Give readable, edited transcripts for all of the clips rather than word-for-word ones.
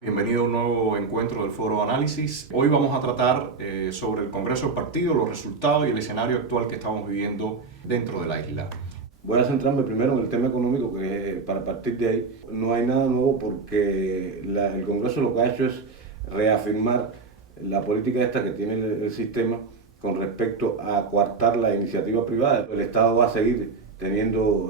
Bienvenido a un nuevo encuentro del Foro de Análisis. Hoy vamos a tratar sobre el Congreso del Partido, los resultados y el escenario actual que estamos viviendo dentro de la isla. Voy a centrarme primero en el tema económico, que para partir de ahí no hay nada nuevo porque el Congreso lo que ha hecho es reafirmar la política esta que tiene el sistema con respecto a coartar la iniciativa privada. El Estado va a seguir teniendo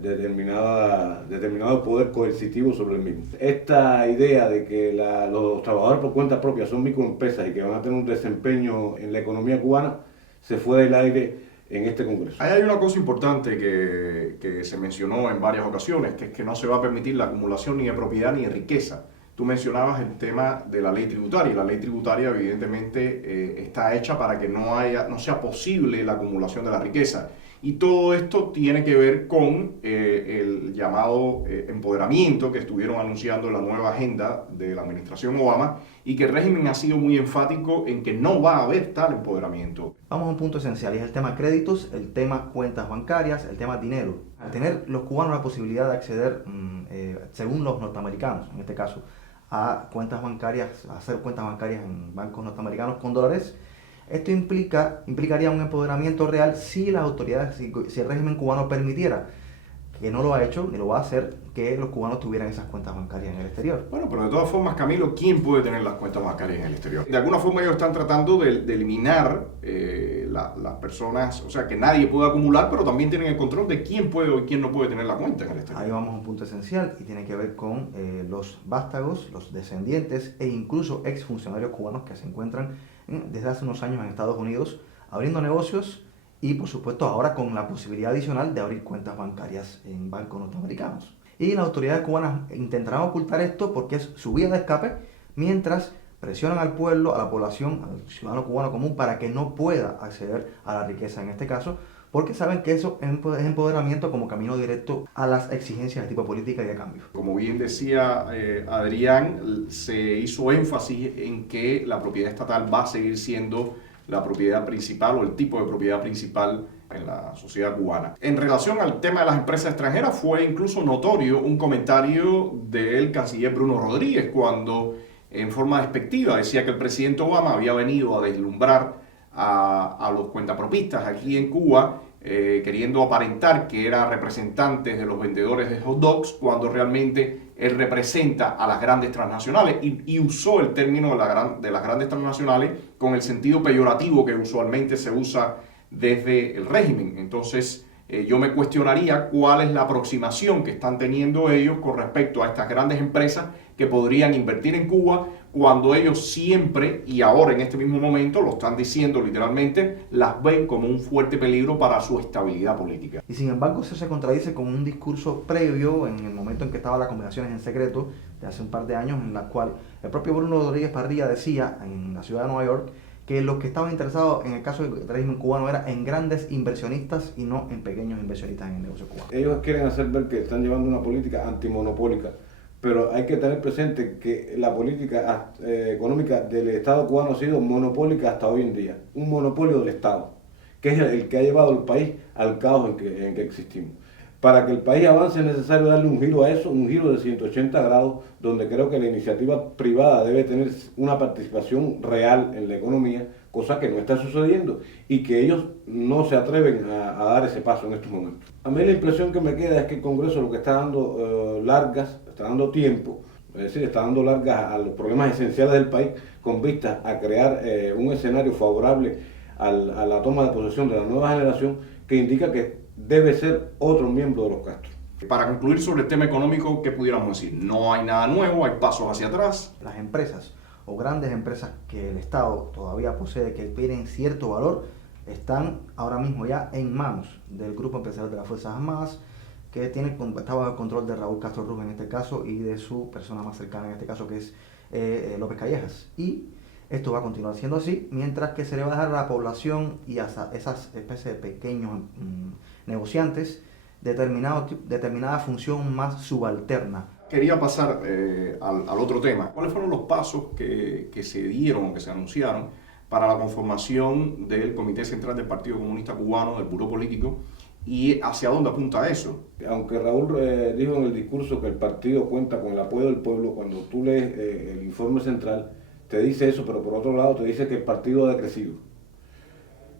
determinado poder coercitivo sobre el mismo. Esta idea de que los trabajadores por cuenta propia son microempresas y que van a tener un desempeño en la economía cubana se fue del aire en este Congreso. Ahí hay una cosa importante que se mencionó en varias ocasiones, que es que no se va a permitir la acumulación ni de propiedad ni de riqueza. Tú mencionabas el tema de la ley tributaria, y la ley tributaria evidentemente está hecha para que no sea posible la acumulación de la riqueza. Y todo esto tiene que ver con el llamado empoderamiento que estuvieron anunciando en la nueva agenda de la administración Obama, y que el régimen ha sido muy enfático en que no va a haber tal empoderamiento. Vamos a un punto esencial, y es el tema créditos, el tema cuentas bancarias, el tema dinero. Al tener los cubanos la posibilidad de acceder, según los norteamericanos, en este caso, a cuentas bancarias, a hacer cuentas bancarias en bancos norteamericanos con dólares, esto implicaría un empoderamiento real si las autoridades, si el régimen cubano permitiera, que no lo ha hecho ni lo va a hacer, que los cubanos tuvieran esas cuentas bancarias en el exterior. Bueno, pero de todas formas, Camilo, ¿quién puede tener las cuentas bancarias en el exterior? De alguna forma ellos están tratando de eliminar las personas, o sea, que nadie pueda acumular, pero también tienen el control de quién puede y quién no puede tener la cuenta en el exterior. Ahí vamos a un punto esencial y tiene que ver con los vástagos, los descendientes e incluso exfuncionarios cubanos que se encuentran desde hace unos años en Estados Unidos abriendo negocios y, por supuesto, ahora con la posibilidad adicional de abrir cuentas bancarias en bancos norteamericanos. Y las autoridades cubanas intentarán ocultar esto porque es su vía de escape, mientras presionan al pueblo, a la población, al ciudadano cubano común, para que no pueda acceder a la riqueza en este caso, porque saben que eso es empoderamiento como camino directo a las exigencias de tipo política y de cambio. Como bien decía Adrián, se hizo énfasis en que la propiedad estatal va a seguir siendo la propiedad principal o el tipo de propiedad principal en la sociedad cubana. En relación al tema de las empresas extranjeras, fue incluso notorio un comentario del canciller Bruno Rodríguez cuando, en forma despectiva, decía que el presidente Obama había venido a deslumbrar a los cuentapropistas aquí en Cuba, queriendo aparentar que era representante de los vendedores de hot dogs, cuando realmente él representa a las grandes transnacionales, y usó el término de las grandes transnacionales con el sentido peyorativo que usualmente se usa desde el régimen. Entonces yo me cuestionaría cuál es la aproximación que están teniendo ellos con respecto a estas grandes empresas que podrían invertir en Cuba, cuando ellos siempre, y ahora en este mismo momento, lo están diciendo literalmente, las ven como un fuerte peligro para su estabilidad política. Y sin embargo eso se contradice con un discurso previo, en el momento en que estaban las conversaciones en secreto, de hace un par de años, en la cual el propio Bruno Rodríguez Parrilla decía, en la ciudad de Nueva York, que los que estaban interesados en el caso del régimen cubano era en grandes inversionistas y no en pequeños inversionistas en el negocio cubano. Ellos quieren hacer ver que están llevando una política antimonopólica, pero hay que tener presente que la política económica del Estado cubano ha sido monopólica hasta hoy en día, un monopolio del Estado, que es el que ha llevado al país al caos en que existimos. Para que el país avance es necesario darle un giro a eso, un giro de 180 grados, donde creo que la iniciativa privada debe tener una participación real en la economía, cosa que no está sucediendo y que ellos no se atreven a dar ese paso en estos momentos. A mí la impresión que me queda es que el Congreso lo que está dando está dando tiempo, es decir, está dando largas a los problemas esenciales del país con vistas a crear un escenario favorable a la toma de posesión de la nueva generación, que indica que debe ser otro miembro de los Castro. Para concluir sobre el tema económico, ¿qué pudiéramos decir? No hay nada nuevo, hay pasos hacia atrás. Las empresas o grandes empresas que el Estado todavía posee, que tienen cierto valor, están ahora mismo ya en manos del grupo empresarial de las Fuerzas Armadas, que está bajo el control de Raúl Castro Ruz en este caso y de su persona más cercana en este caso, que es López Callejas. Y esto va a continuar siendo así, mientras que se le va a dejar a la población y a esas especies de pequeños negociantes determinada función más subalterna. Quería pasar al otro tema. ¿Cuáles fueron los pasos que se dieron, que se anunciaron para la conformación del Comité Central del Partido Comunista Cubano, del Buró Político, ¿Y hacia dónde apunta eso? Aunque Raúl dijo en el discurso que el partido cuenta con el apoyo del pueblo, cuando tú lees el informe central, te dice eso, pero por otro lado te dice que el partido ha decrecido.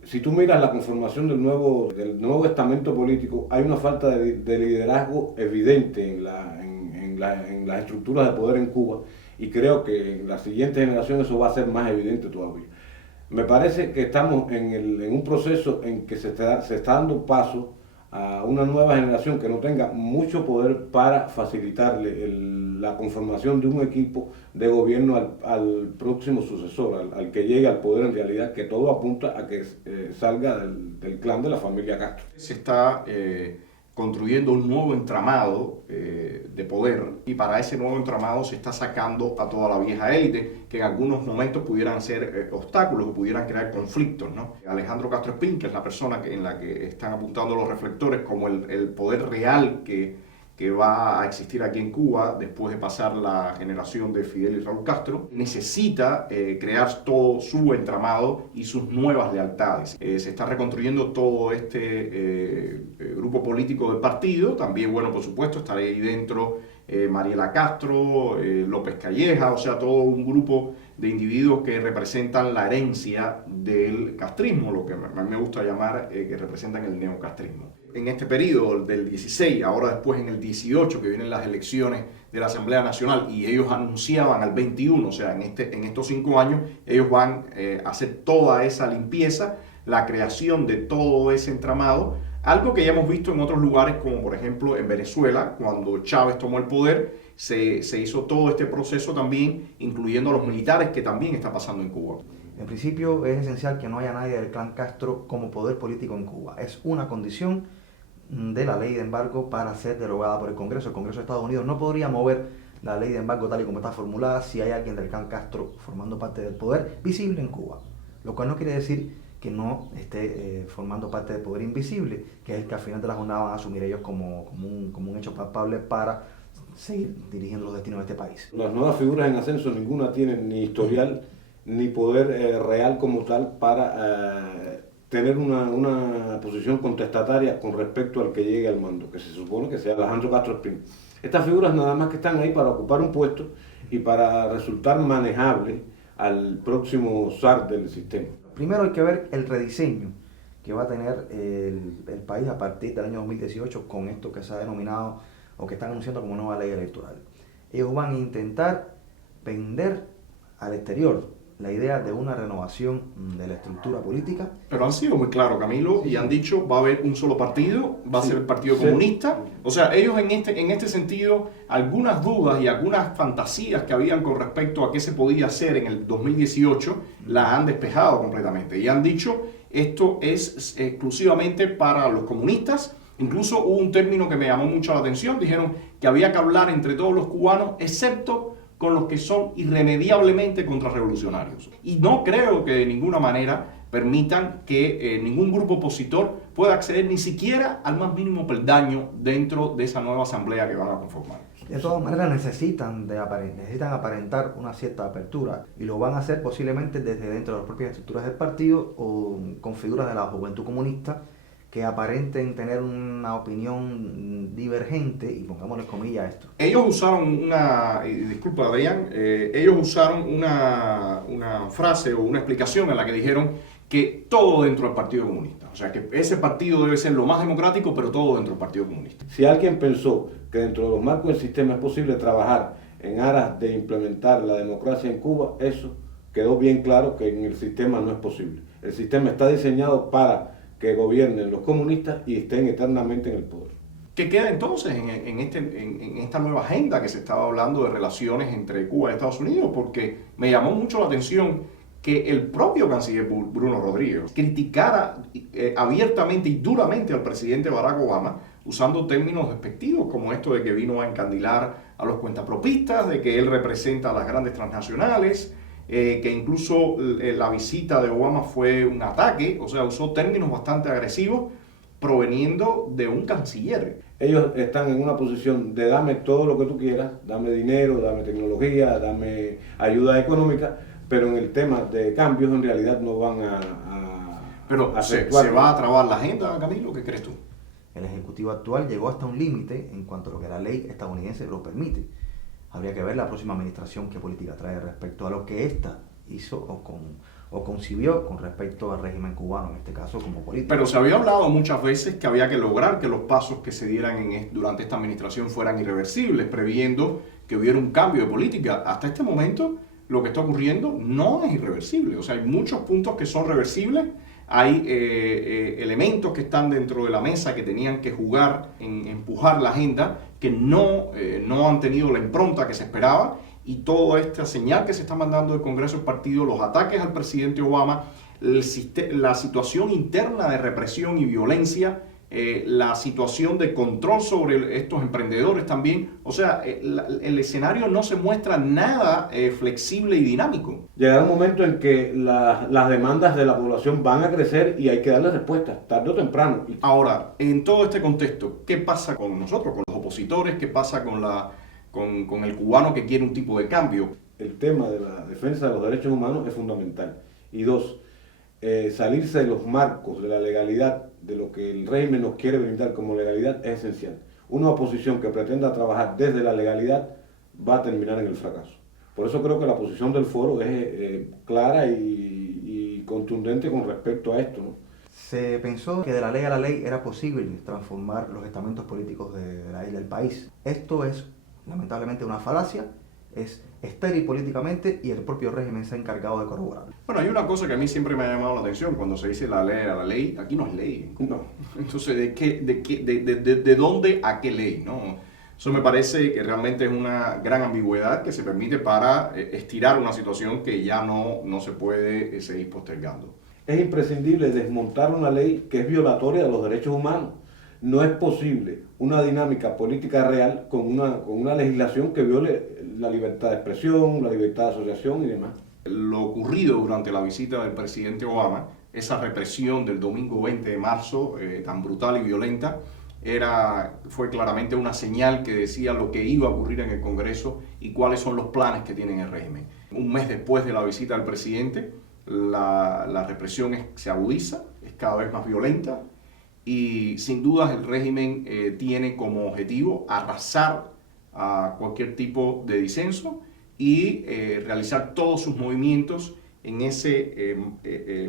Si tú miras la conformación del nuevo estamento político, hay una falta de liderazgo evidente en las estructuras de poder en Cuba, y creo que en la siguiente generación eso va a ser más evidente todavía. Me parece que estamos en un proceso en que se está dando paso a una nueva generación que no tenga mucho poder para facilitarle la conformación de un equipo de gobierno al próximo sucesor, al que llegue al poder en realidad, que todo apunta a que salga del clan de la familia Castro. Se está construyendo un nuevo entramado de poder, y para ese nuevo entramado se está sacando a toda la vieja élite que en algunos momentos pudieran ser obstáculos o pudieran crear conflictos, ¿no? Alejandro Castro Espín, que es la persona en la que están apuntando los reflectores como el poder real que va a existir aquí en Cuba después de pasar la generación de Fidel y Raúl Castro, necesita crear todo su entramado y sus nuevas lealtades. Se está reconstruyendo todo este grupo político del partido. También, bueno, por supuesto, estará ahí dentro Mariela Castro, López Calleja, o sea, todo un grupo de individuos que representan la herencia del castrismo, lo que a mí me gusta llamar que representan el neocastrismo. En este periodo del 16, ahora después en el 18, que vienen las elecciones de la Asamblea Nacional, y ellos anunciaban al 21, o sea, en estos 5 años, ellos van a hacer toda esa limpieza, la creación de todo ese entramado, algo que ya hemos visto en otros lugares, como por ejemplo en Venezuela, cuando Chávez tomó el poder, se hizo todo este proceso también, incluyendo a los militares, que también está pasando en Cuba. En principio es esencial que no haya nadie del clan Castro como poder político en Cuba. Es una condición de la ley de embargo para ser derogada por el Congreso. El Congreso de Estados Unidos no podría mover la ley de embargo tal y como está formulada si hay alguien del clan Castro formando parte del poder visible en Cuba. Lo cual no quiere decir que no esté formando parte del poder invisible, que es el que al final de la jornada van a asumir ellos como un hecho palpable para seguir dirigiendo los destinos de este país. Las nuevas figuras en ascenso, ninguna tienen ni historial ni poder real como tal para tener una posición contestataria con respecto al que llegue al mando, que se supone que sea Alejandro Castro Espín. Estas figuras nada más que están ahí para ocupar un puesto y para resultar manejables al próximo zar del sistema. Primero hay que ver el rediseño que va a tener el país a partir del año 2018 con esto que se ha denominado o que están anunciando como nueva ley electoral. Ellos van a intentar vender al exterior la idea de una renovación de la estructura política. Pero han sido muy claros, Camilo, y han dicho va a haber un solo partido, va a ser el Partido Comunista. O sea, ellos en este sentido, algunas dudas y algunas fantasías que habían con respecto a qué se podía hacer en el 2018, las han despejado completamente. Y han dicho, esto es exclusivamente para los comunistas. Incluso hubo un término que me llamó mucho la atención, dijeron que había que hablar entre todos los cubanos, excepto con los que son irremediablemente contrarrevolucionarios. Y no creo que de ninguna manera permitan que ningún grupo opositor pueda acceder ni siquiera al más mínimo peldaño dentro de esa nueva asamblea que van a conformar. De todas maneras necesitan aparentar una cierta apertura, y lo van a hacer posiblemente desde dentro de las propias estructuras del partido o con figuras de la juventud comunista que aparenten tener una opinión divergente, y pongámosle comillas a esto. Ellos usaron disculpa Adrián, ellos usaron una frase o una explicación en la que dijeron que todo dentro del Partido Comunista. O sea, que ese partido debe ser lo más democrático, pero todo dentro del Partido Comunista. Si alguien pensó que dentro de los marcos del sistema es posible trabajar en aras de implementar la democracia en Cuba, eso quedó bien claro que en el sistema no es posible. El sistema está diseñado para que gobiernen los comunistas y estén eternamente en el poder. ¿Qué queda entonces en esta nueva agenda que se estaba hablando de relaciones entre Cuba y Estados Unidos? Porque me llamó mucho la atención que el propio canciller Bruno Rodríguez criticara abiertamente y duramente al presidente Barack Obama usando términos despectivos como esto de que vino a encandilar a los cuentapropistas, de que él representa a las grandes transnacionales, que incluso la visita de Obama fue un ataque, o sea, usó términos bastante agresivos proveniendo de un canciller. Ellos están en una posición de dame todo lo que tú quieras, dame dinero, dame tecnología, dame ayuda económica, pero en el tema de cambios en realidad no van a Pero ¿se va a trabar la agenda, Camilo? ¿Qué crees tú? el Ejecutivo actual llegó hasta un límite en cuanto a lo que la ley estadounidense lo permite. Habría que ver la próxima administración qué política trae respecto a lo que ésta hizo o concibió con respecto al régimen cubano, en este caso como política. Pero se había hablado muchas veces que había que lograr que los pasos que se dieran durante esta administración fueran irreversibles, previendo que hubiera un cambio de política. Hasta este momento, lo que está ocurriendo no es irreversible. O sea, hay muchos puntos que son reversibles, hay elementos que están dentro de la mesa que tenían que jugar en empujar la agenda, que no han tenido la impronta que se esperaba, y toda esta señal que se está mandando del Congreso del Partido, los ataques al presidente Obama, la situación interna de represión y violencia, la situación de control sobre estos emprendedores también. O sea, el escenario no se muestra nada flexible y dinámico. Llegará un momento en que las demandas de la población van a crecer y hay que darle respuestas, tarde o temprano. Ahora, en todo este contexto, ¿qué pasa con nosotros, con los opositores? ¿Qué pasa con el cubano que quiere un tipo de cambio? El tema de la defensa de los derechos humanos es fundamental. Y dos, salirse de los marcos de la legalidad, de lo que el régimen nos quiere brindar como legalidad, es esencial. Una oposición que pretenda trabajar desde la legalidad va a terminar en el fracaso. Por eso creo que la posición del foro es clara y contundente con respecto a esto, ¿no? Se pensó que de la ley a la ley era posible transformar los estamentos políticos de la isla del país. Esto es lamentablemente una falacia, es estéril políticamente y el propio régimen se ha encargado de corroborarlo. Bueno, hay una cosa que a mí siempre me ha llamado la atención cuando se dice la ley a la ley. Aquí no es ley. No. Entonces, ¿de dónde a qué ley? ¿No? Eso me parece que realmente es una gran ambigüedad que se permite para estirar una situación que ya no se puede seguir postergando. Es imprescindible desmontar una ley que es violatoria de los derechos humanos. No es posible una dinámica política real con una legislación que viole la libertad de expresión, la libertad de asociación y demás. Lo ocurrido durante la visita del presidente Obama, esa represión del domingo 20 de marzo, tan brutal y violenta, fue claramente una señal que decía lo que iba a ocurrir en el Congreso y cuáles son los planes que tiene el régimen. Un mes después de la visita del presidente, la represión se agudiza, es cada vez más violenta, y sin dudas el régimen tiene como objetivo arrasar a cualquier tipo de disenso y realizar todos sus movimientos en ese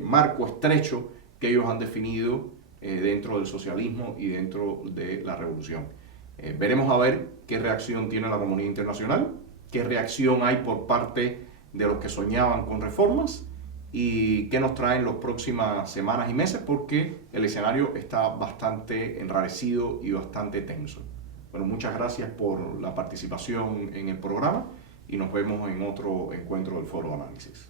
marco estrecho que ellos han definido dentro del socialismo y dentro de la revolución. Veremos a ver qué reacción tiene la comunidad internacional, qué reacción hay por parte de los que soñaban con reformas y qué nos traen las próximas semanas y meses, porque el escenario está bastante enrarecido y bastante tenso. Bueno, muchas gracias por la participación en el programa y nos vemos en otro encuentro del Foro de Análisis.